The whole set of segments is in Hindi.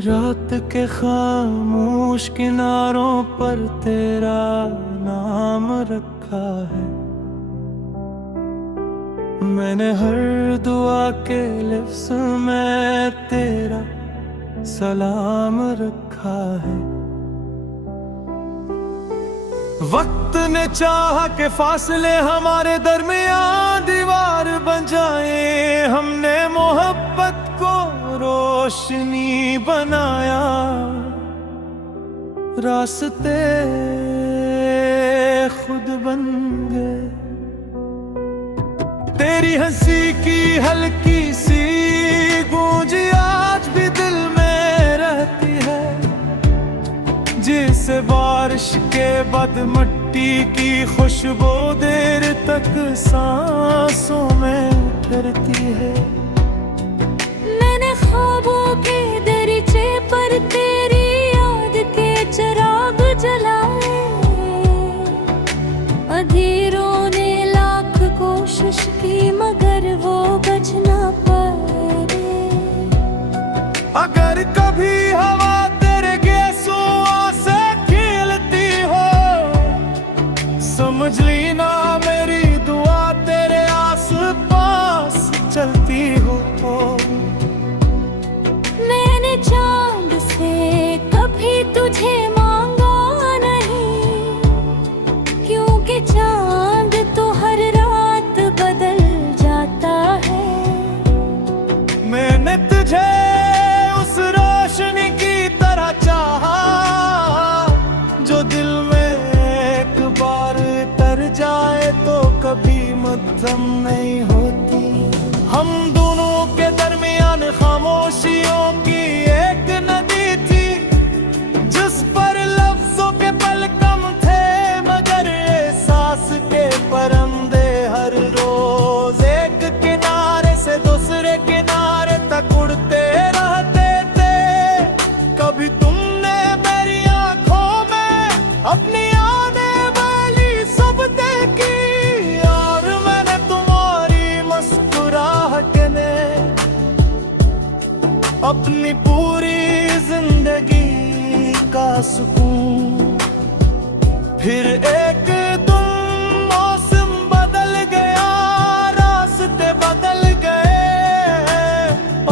रात के खामोश किनारों पर तेरा नाम रखा है। मैंने हर दुआ के लिफ्स में तेरा सलाम रखा है। वक्त ने चाहा कि फासले हमारे दरमियान दीवार बन जाए। हमने मोहब्बत को रोशनी बनाया, रास्ते खुद बन गए। तेरी हंसी की हल्की सी गूंज आज भी दिल में रहती है, जिसे बारिश के बाद मिट्टी की खुशबू देर तक सांसों में उतरती है। मैंने ख्वाबों के दरीचे पर तेरी याद के चिराग जलाए। अंधेरों ने लाख कोशिश की मगर वो बच ना पाए। अगर कभी हवा तेरे गैसों से खेलती हो, समझ ली ना मेरी दुआ तेरे आस पास चलती हो। मैंने चांद से कभी तुझे मांगा नहीं, क्योंकि चांद तो हर रात बदल जाता है। मैंने तुझे उस रोशनी की तरह चाहा, जो दिल में एक बार तर जाए तो कभी मध्यम नहीं होती। हम दोनों के दरमियान खामोशियों की एक नदी थी, जिस पर लफ्जों के पल कम थे मगर एहसास के परंदे हर रोज एक किनारे से दूसरे किनारे तक उड़ते रहते थे। कभी तुमने मेरी आंखों में अपनी आने वाली सब देखी, और मैंने तुम्हारी मुस्कुराहट ने अपनी पूरी जिंदगी का सुकून। फिर एक दिन मौसम बदल गया, रास्ते बदल गए,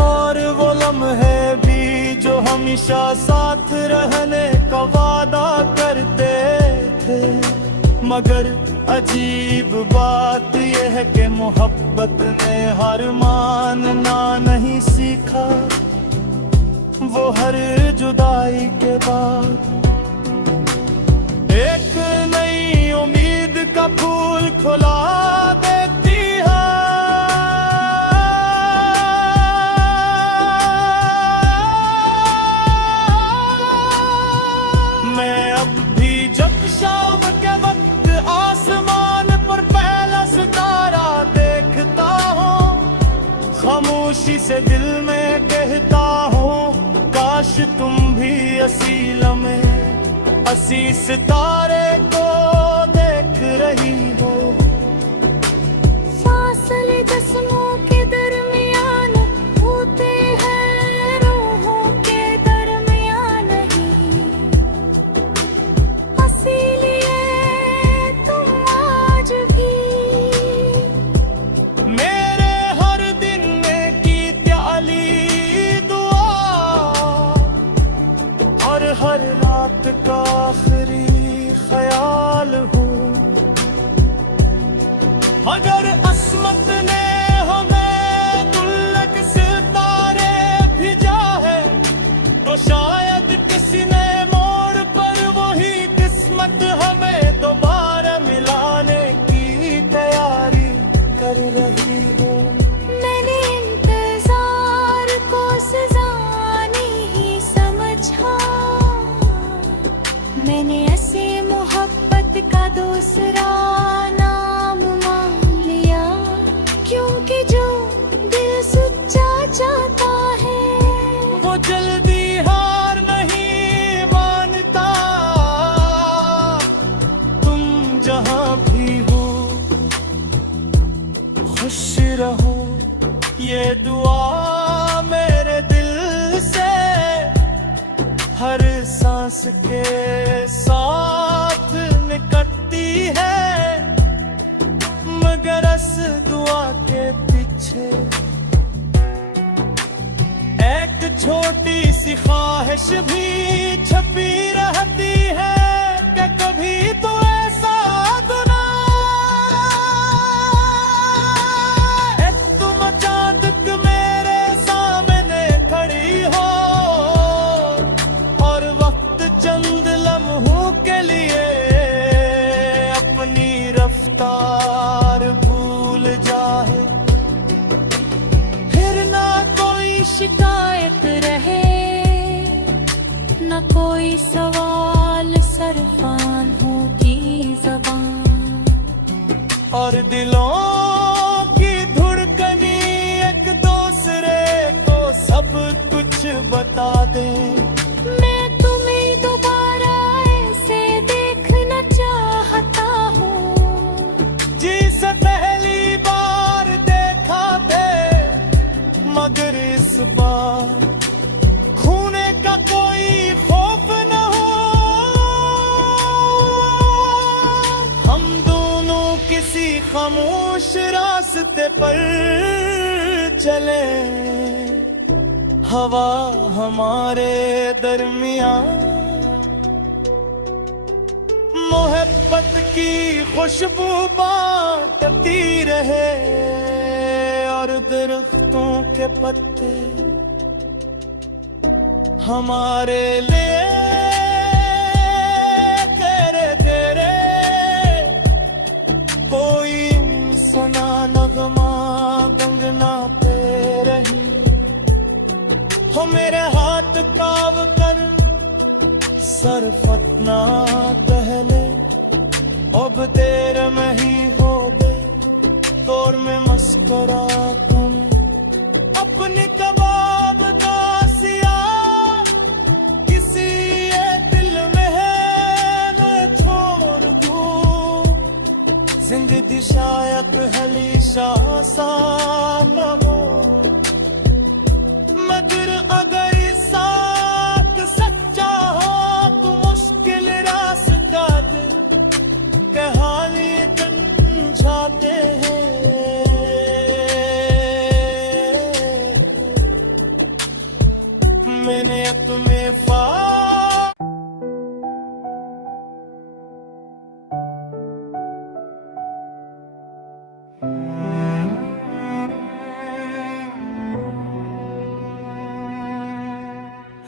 और वो लम्हे भी जो हमेशा साथ रहने का वादा करते थे। मगर अजीब बात यह है कि मोहब्बत ने हार मानना नहीं सीखा। वो हर जुदाई के बाद एक नई उम्मीद का फूल खुला देती है। मैं अब भी जब शाम के वक्त आसमान पर पहला सितारा देखता हूँ, खामोशी से दिल में कहता हूँ, काश तुम भी हसी सितारे को देख रही हो। फासले जिस्मों के दरमियान होते हैं, रूहों के दरमियान नहीं। इसीलिए तुम आज भी मेरे हर दिन की त्याली दुआ और हर रात का आखिरी ख्याल हो। अगर अस्मत ने हमें गुल्लक सितारे भेजा है, तो शायद किसी ने मोड़ पर वही किस्मत हमें दोबारा मिलाने की तैयारी कर रही हो। मैंने इंतजार को सजा नहीं समझा। मैंने ऐसे मोहब्बत का दूसरा नाम मांग लिया, क्योंकि जो दिल सच्चा चाहता है वो जल्दी हार नहीं मानता। तुम जहां भी हो खुश रहो, ये दुआ मेरे दिल से सांस के साथ निकटती है, मगर इस दुआ के पीछे एक छोटी सी ख्वाहिश भी छपी रहती है कि कभी तो ऐसा दुना एक तुम चाँदक मेरे सामने खड़ी हो और वक्त चंद लम्हों के लिए अपनी रफ्तार भूल जाए, फिर ना कोई शिकायत रहे न कोई सवाल, सरफान होगी ज़बान और दिलों की धड़कनी एक दूसरे को सब कुछ बता दे। मैं तुम्हें दोबारा ऐसे देखना चाहता हूँ, जी से पहली बार देखा थे, मगर इस बार खोने का कोई खौफ न हो। हम दोनों किसी खामोश रास्ते पर चले, हवा हमारे दरमियान मोहब्बत की खुशबू बांटती रहे और दरख्तों के पत्ते हमारे लिए तेरे तेरे कोई सुना नगमा गंगना पे रही हो, मेरे हाथ काव कर सरफतना पहले अब तेरे में ही हो गए, दौर में मस्करा तुम अपने कबाब का सिया किसी ये दिल में है मैं छोड़ दूं, जिंदगी शायक हलीशा आसान हो, मगर अगर साथ सच्चा हो तो मुश्किल रास्ता दे के हाली बन जाते हैं। मैंने तुम्हें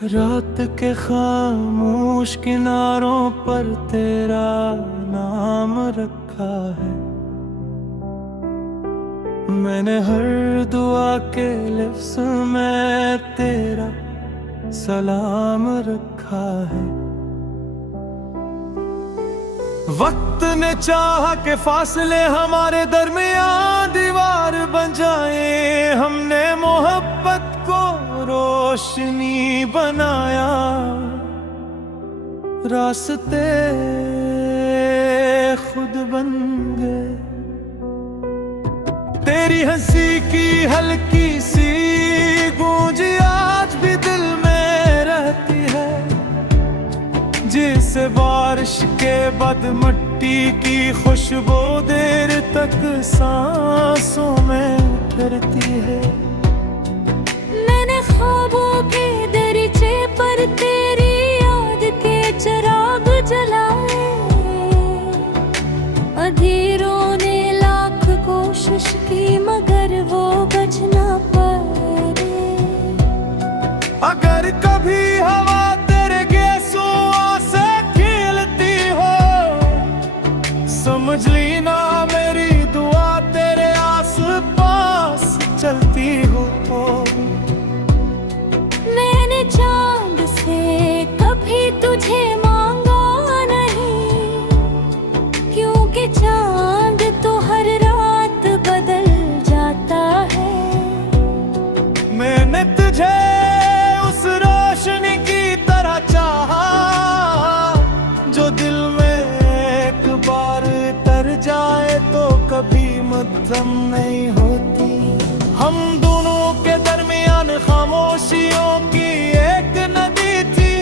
रात के खामोश किनारों पर तेरा नाम रखा है, मैंने हर दुआ के लफ्ज़ में तेरा सलाम रखा है। वक्त ने चाहा के फासले हमारे दरमियान दीवार बन जाए, हमने मोहब्बत को रोशनी बनाया, रास्ते खुद बन गए। तेरी हंसी की हल्की सी गूंज आज भी दिल में रहती है, जिसे बारिश के बाद मिट्टी की खुशबू देर तक सांसों में उतरती है। मैंने ख्वाबों के दरीचे पर तेरी याद के चिराग जलाए, अंधेरों ने लाख कोशिश की मगर वो बच ना पाए। अगर कभी हवा तेरे गैसों से खेलती हो, समझ ली ना मेरी दुआ तेरे आस पास चलती हो। मैंने चांद से कभी तुझे मांगा नहीं, क्योंकि चांद तो हर रात बदल जाता है। मैंने तुझे उस रोशनी की तरह चाहा जो दिल में एक बार तर जाए तो कभी मध्यम नहीं होती। हम दोनों के दरमियान खामोशियों की एक नदी थी,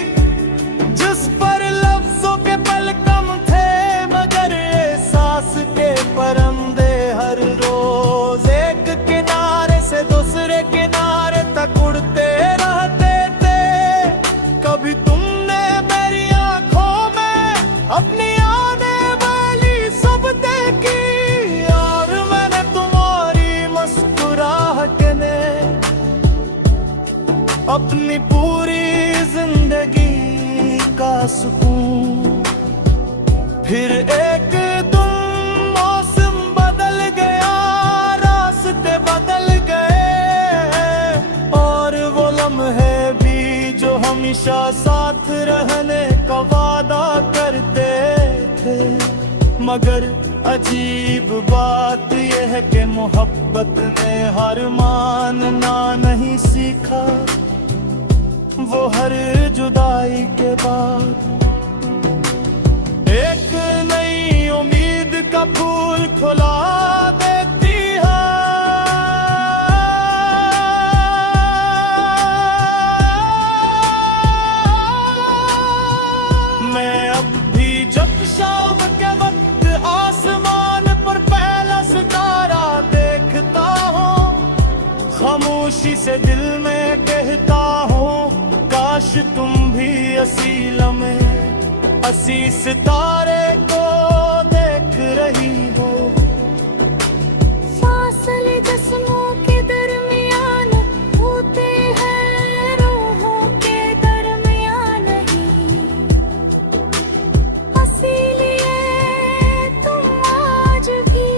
सुकून। फिर एक दिन मौसम बदल गया, रास्ते बदल गए, और वो लम्हे भी जो हमेशा साथ रहने का वादा करते थे। मगर अजीब बात यह है कि मोहब्बत ने हार मानना नहीं सीखा। वो हर जुदाई के बाद एक नई उम्मीद का फूल खुला देती है। मैं अब भी जब शाम के वक्त आसमान पर पहला सितारा देखता हूँ, खामोशी से दिल में कहता हूँ, काश तुम भी असी सितारे को देख रही हो। फासले जिस्मों के दरमियान होते हैं, रूहों के दरमियान नहीं। इसीलिए तुम आज भी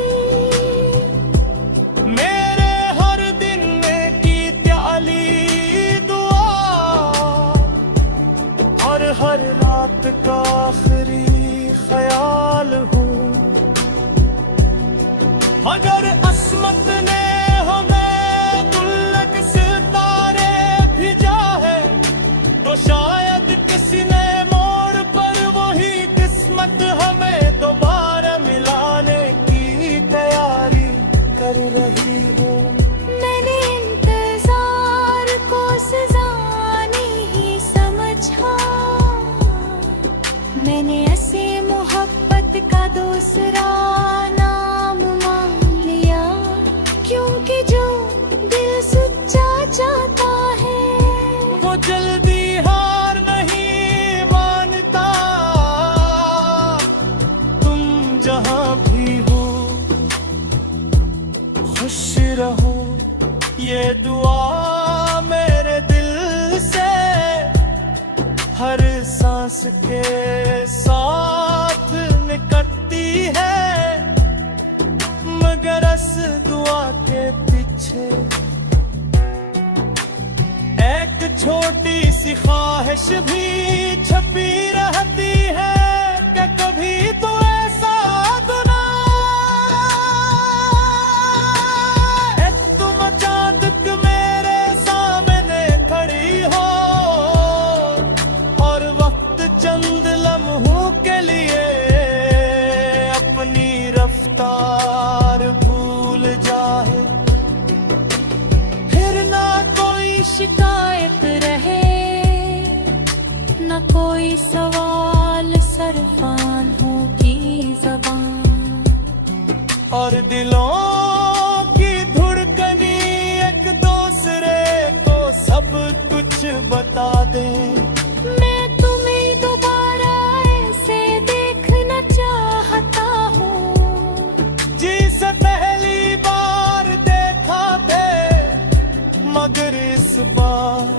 मेरे हर दिन की प्याली दुआ और हर रात का आखिरी ख्याल हो। अगर अस्मत ने हमें गुल्लक सितारे भेजा है, तो शायद किसी ने मोड़ पर वही किस्मत हमें दोबारा मिलाने की तैयारी कर रही हो। मैंने इंतजार को सजा नहीं समझा, मैंने ऐसे मोहब्बत का दूसरा नाम मान लिया। क्योंकि जो दिल सच्चा चाहता है, वो जल्दी हार नहीं मानता। तुम जहां भी हो खुश रहो, ये दुआ मेरे दिल से हर सांस के साथ निकलती है। मगर इस दुआ के पीछे एक छोटी सी ख्वाहिश भी छपी रहती है कि कभी तो ऐसा गुना तुम अचानक मेरे सामने खड़ी हो, और वक्त चंद लम्हों के लिए अपनी रफ्तार भूल जाए। फिर ना कोई शिकायत रहे, ना कोई सवाल सरफान होगी ज़बान, और दिलों की धड़कनी एक दूसरे को सब कुछ बता दे। मैं तुम्हें दोबारा ऐसे देखना चाहता हूँ, जिसे पहली बार देखा थे। मगर इस बार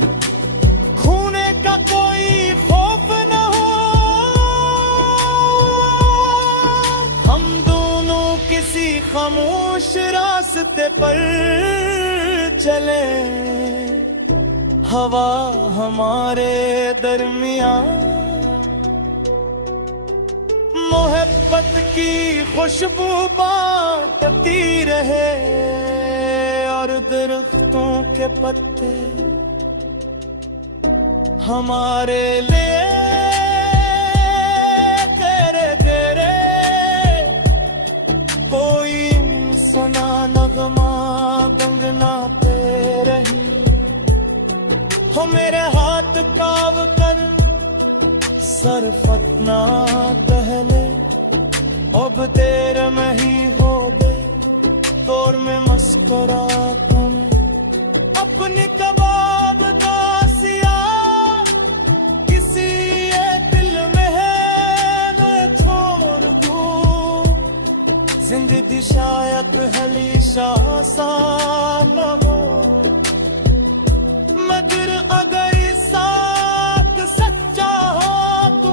खोने का कोई खौफ न हो। हम दोनों किसी खामोश रास्ते पर चले, हवा हमारे दरमियान मोहब्बत की खुशबू बांटती रहे, और दरख्तों के पत्ते हमारे लिए तेरे तेरे कोई सना नगमा गंगना पे रही हो। मेरे हाथ काव कर सरफत ना पहले, अब तेरे में ही हो गए तोर में मस्कुरा कम। अपने कबाब का सिया किसी एक दिल में है मैं छोड़ दूं। जिंदगी शायद हलीशा आसान न हो, मगर अगर साथ सच्चा हो तो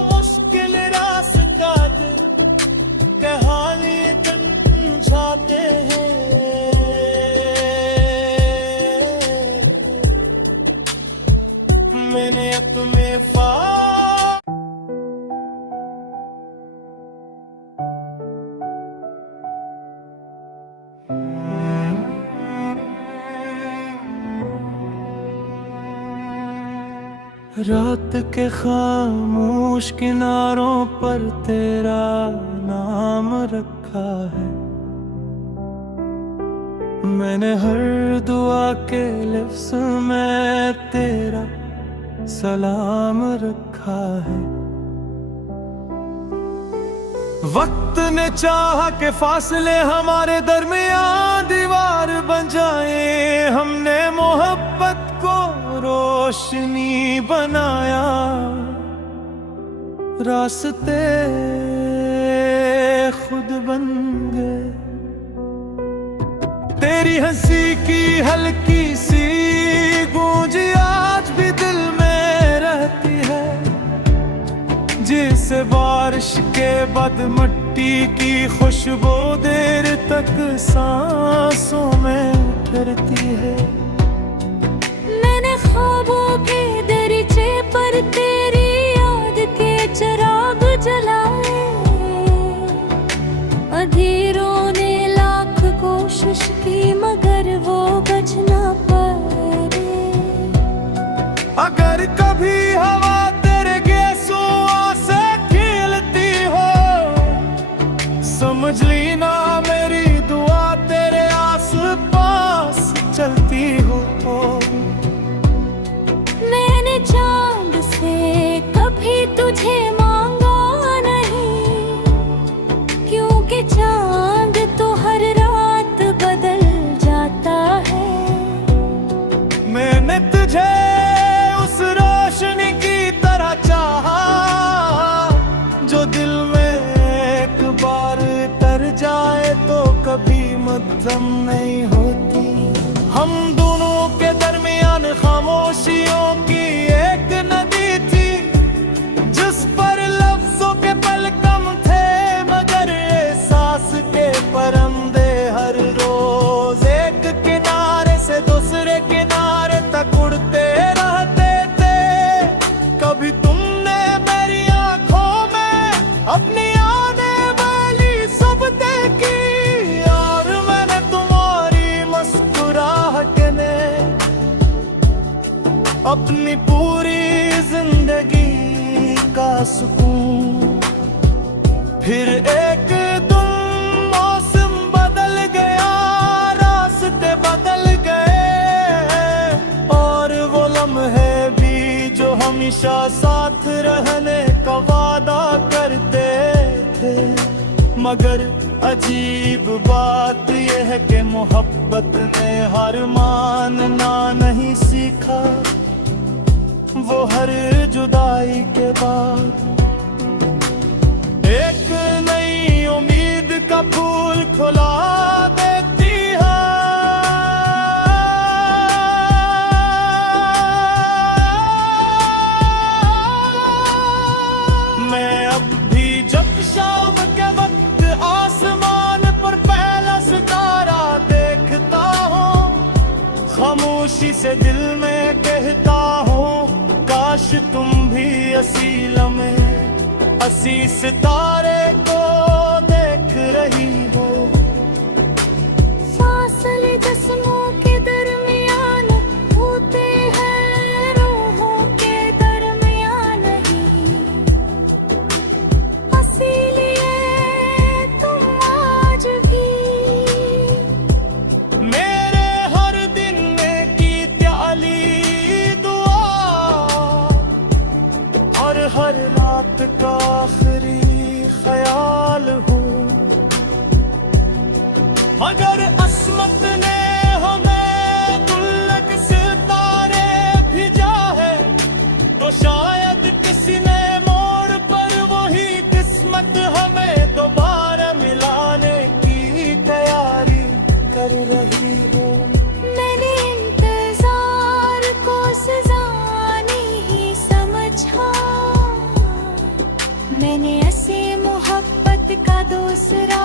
रात के खामोश किनारों पर तेरा नाम रखा है। मैंने हर दुआ के लफ्ज़ में तेरा सलाम रखा है। वक्त ने चाहा के फासले हमारे दरमियान दीवार बन जाए, हमने मोहब्बत को रोशनी बनाया। रास्ते खुद बन गए, तेरी हंसी की हल्की सी गूंज आज भी दिल में रहती है, जिसे बारिश के बाद मिट्टी की खुशबू देर तक सांसों में उतरती है। मैंने ख्वाबों के दरीचे पर तेरी याद के चिराग जलाए, अंधेरों ने लाख कोशिश की मगर वो बच ना पाए। अगर कभी हवा तेरे गैसों से खेलती हो, समझ ली ना मेरी दुआ तेरे आस पास चलती हो। मैंने चांद से कभी तुझे मांगा नहीं, क्योंकि चांद तो हर रात बदल जाता है। मैंने तुझे उस रोशनी की तरह चाहा, जो दिल में एक बार तर जाए तो कभी मध्यम नहीं होती। हम दोनों के दरमियान खामोशियों की एक नदी थी, जिस पर लफ्जों के पल कम थे मगर एहसास के परंदे हर रोज एक किनारे से दूसरे किनारे तक उड़ते रहते थे। कभी तुमने मेरी आंखों में अपनी आने वाली सब देखी, और मैंने तुम्हारी मुस्कुराहट ने अपनी पूरी जिंदगी का सुकून। फिर एक दिन मौसम बदल गया, रास्ते बदल गए, और वो लम्हे भी जो हमेशा साथ रहने का वादा करते थे। मगर अजीब बात यह है कि मोहब्बत ने हार मानना नहीं सीखा। वो हर जुदाई के बाद एक नई उम्मीद का फूल खुला देती है। मैं अब भी जब शाम के वक्त आसमान पर पहला सितारा देखता हूँ, खामोशी से दिल में कहता हूँ काश तुम भी असी सितारे को देख रही हो। फासले जिस्मों के दरमियान होते हैं, रूहों के दरमियान नहीं। इसीलिए तुम आज भी मेरे हर दिन की प्याली दुआ और हर रात का आखिरी ख्याल हो। मगर अस्मत ने हमें गुल्लक सितारे भेजा है, तो शायद किसी ने मोड़ पर वही किस्मत हमें दोबारा मिलाने की तैयारी कर रही है। मैंने इंतजार को सजा नहीं समझा, मैंने ऐसे मोहब्बत का दूसरा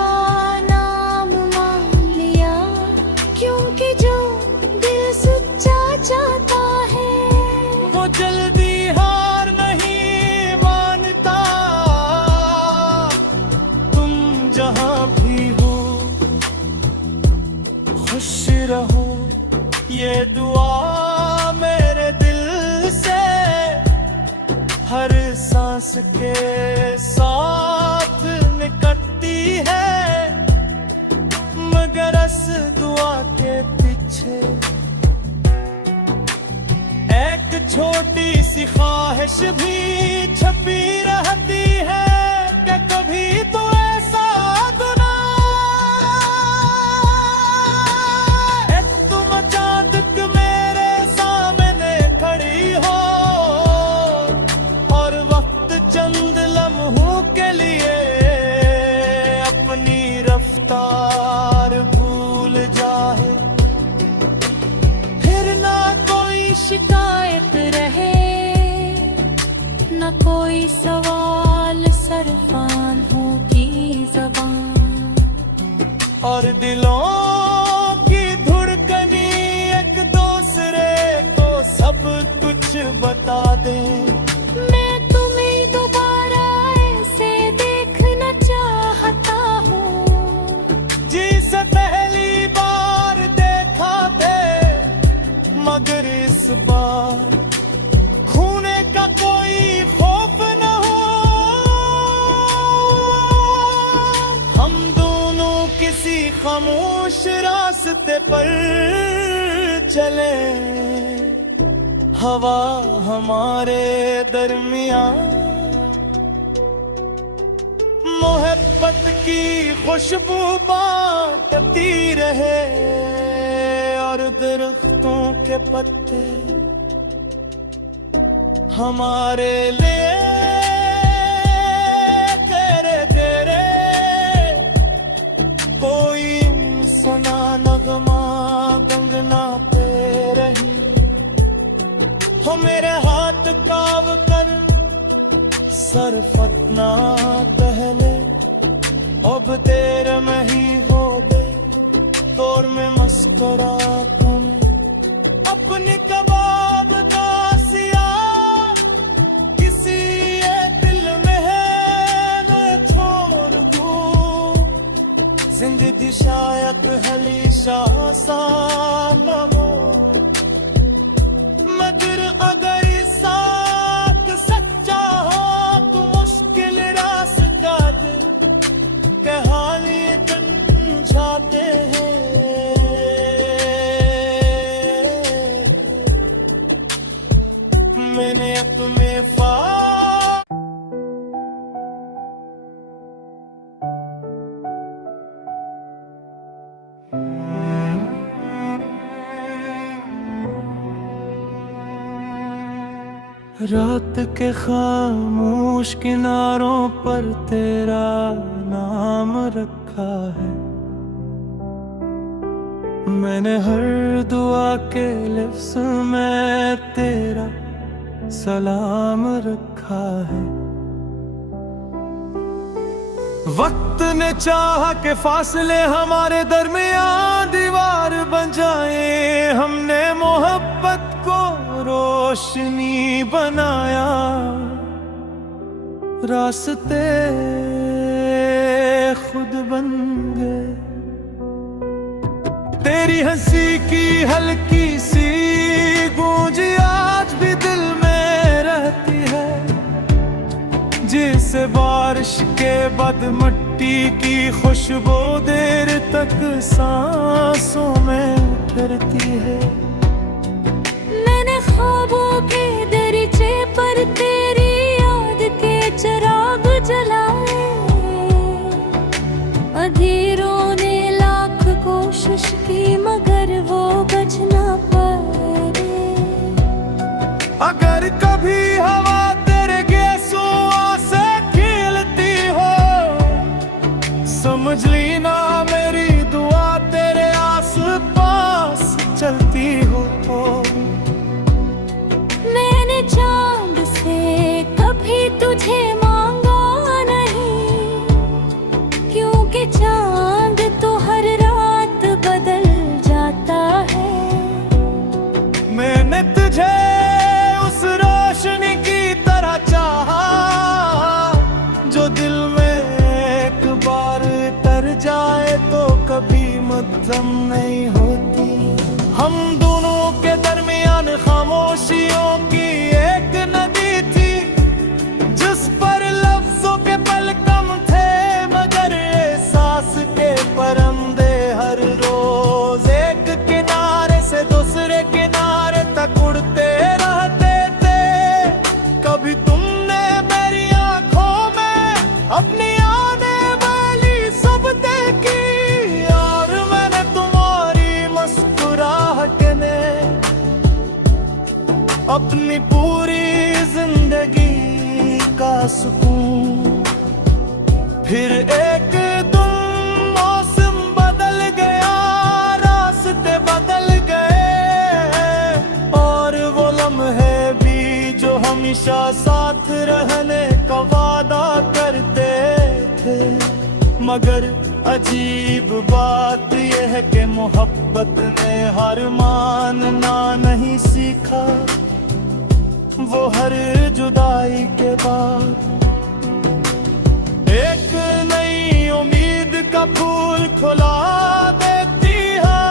नाम मांग लिया। क्योंकि जो दिल सच्चा चाहता है वो जल्दी हार नहीं मानता। तुम जहां भी हो खुश रहो, ये दुआ मेरे दिल से के साथ निकटती है, मगर इस दुआ के पीछे एक छोटी सी ख्वाहिश भी छपी रहती है कि कभी तो ऐसा गुनाह तुम अचानक मेरे सामने खड़ी हो और वक्त चंद लम्हों के लिए अपनी रफ्तार भूल जाए, फिर ना कोई शिकायत रहे न कोई सवाल सरफान हो की ज़बान, और दिलों की धड़कनी एक दूसरे को सब कुछ बता दे। मैं तुम्हें दोबारा ऐसे देखना चाहता हूँ जिसे पहली बार देखा थे, मगर इस बार खोने का कोई खौफ न हो। हम दोनों किसी खामोश रास्ते पर चले, हवा हमारे दरमियान मोहब्बत की खुशबू बांटती रहे, और दरख्तों के पत्ते हमारे लिए तेरे तेरे कोई सुना नगमा गंगनाते रही हो, मेरे हाथ काव कर सरफत ना पहले, अब तेरे में ही हो गए दौर में मुस्कुराता मैं, अपने कबाब का सिया किसी ये दिल में है मैं छोड़ दूं, जिंदगी शायद हलीशा आसान हो, मगर अगर साथ सच्चा हो तो मुश्किल रास्ता दे के हाल ये बन जाते हैं। मैंने अपने रात के खामोश किनारों पर तेरा नाम रखा है, मैंने हर दुआ के लिफ्स में तेरा सलाम रखा है। वक्त ने चाहा के फासले हमारे दरमियान दीवार बन जाए, हमने मोहब्बत को रोशनी बनाया, रास्ते खुद बन गए, तेरी हंसी की हल्की सी गूंज आज भी दिल में रहती है, जिसे बारिश के बाद मिट्टी की खुशबू देर तक सांसों में उतरती है। मैंने ख्वाबों के दरीचे पर तेरी याद के चिराग जलाए, अंधेरों ने लाख कोशिश की मगर वो बच ना पाए। अगर कभी हवा तेरे गैसों से खेलती हो, समझ ली ना मेरी दुआ तेरे आस पास चलती हो। मैंने चांद से कभी तुझे मांगा नहीं, क्योंकि चांद तो हर रात बदल जाता है। मैंने तुझे उस रोशनी की तरह चाहा जो दिल में एक बार तर जाए तो कभी मध्यम नहीं होती। हम दोनों के दरमियान खामोशियों की एक नदी थी, जिस पर फिर एक दिन मौसम बदल गया, रास्ते बदल गए, और वो लम्हे भी जो हमेशा साथ रहने का वादा करते थे। मगर अजीब बात यह है कि मोहब्बत ने हार मानना नहीं सीखा। वो हर जुदाई के बाद एक नई उम्मीद का फूल खुला देती है।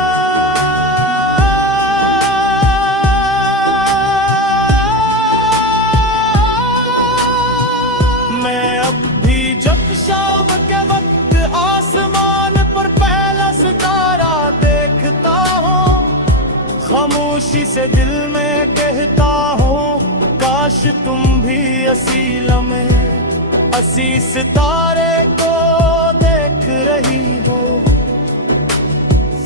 मैं अब भी जब शाम के वक्त आसमान पर पहला सितारा देखता हूँ, खामोशी से दिल में कहता हूँ, काश तुम भी असी सितारे को देख रही हो।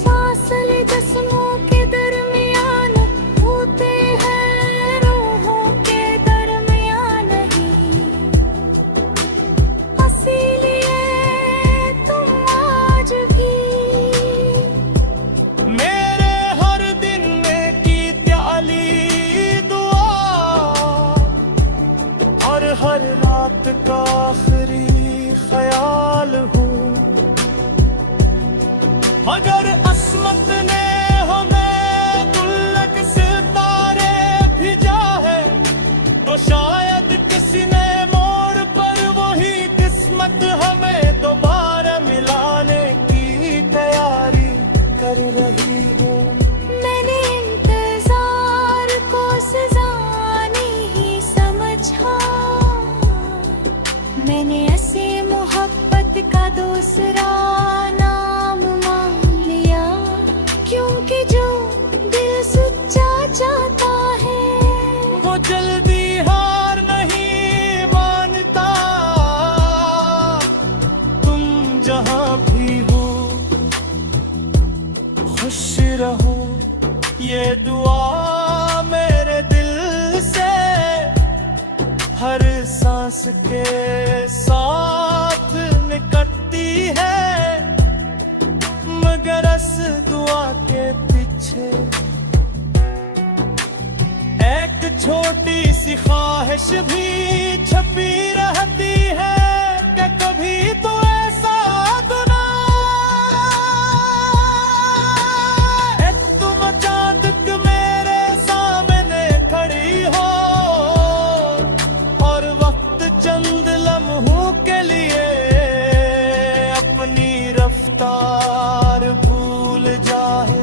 फासले जिस्मों के दरमियान होते हैं, रूहों के दरमियान नहीं। इसीलिए तुम आज भी मेरे हर दिन में की त्याली दुआ और हर रात का आखिरी ख्याल हो। अगर अस्मत ने हमें गुल्लक सितारे भेजा है, तो शायद किसी ने मोड़ पर वही किस्मत हमें दोबारा मिलाने की तैयारी कर रही हो। मैंने इंतजार को सजा नहीं समझा, मैंने ऐसे मोहब्बत का दूसरा नाम मान लिया। क्योंकि जो दिल सच्चा चाहता है, वो जल्दी हार नहीं मानता। तुम जहां भी हो खुश रहो, ये दुआ मेरे दिल से हर सांस के साथ निकटती है। मगर इस दुआ के पीछे एक छोटी सी ख्वाहिश भी छपी रहती है कि कभी तो ऐसा दुना तुम अचानक मेरे सामने खड़ी हो, और वक्त चंद लम्हों के लिए अपनी रफ्तार भूल जाए।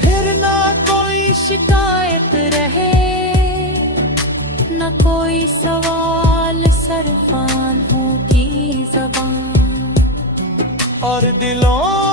फिर ना कोई शिकायत रहे, न कोई सवाल सरफान हो की ज़बान, और दिलों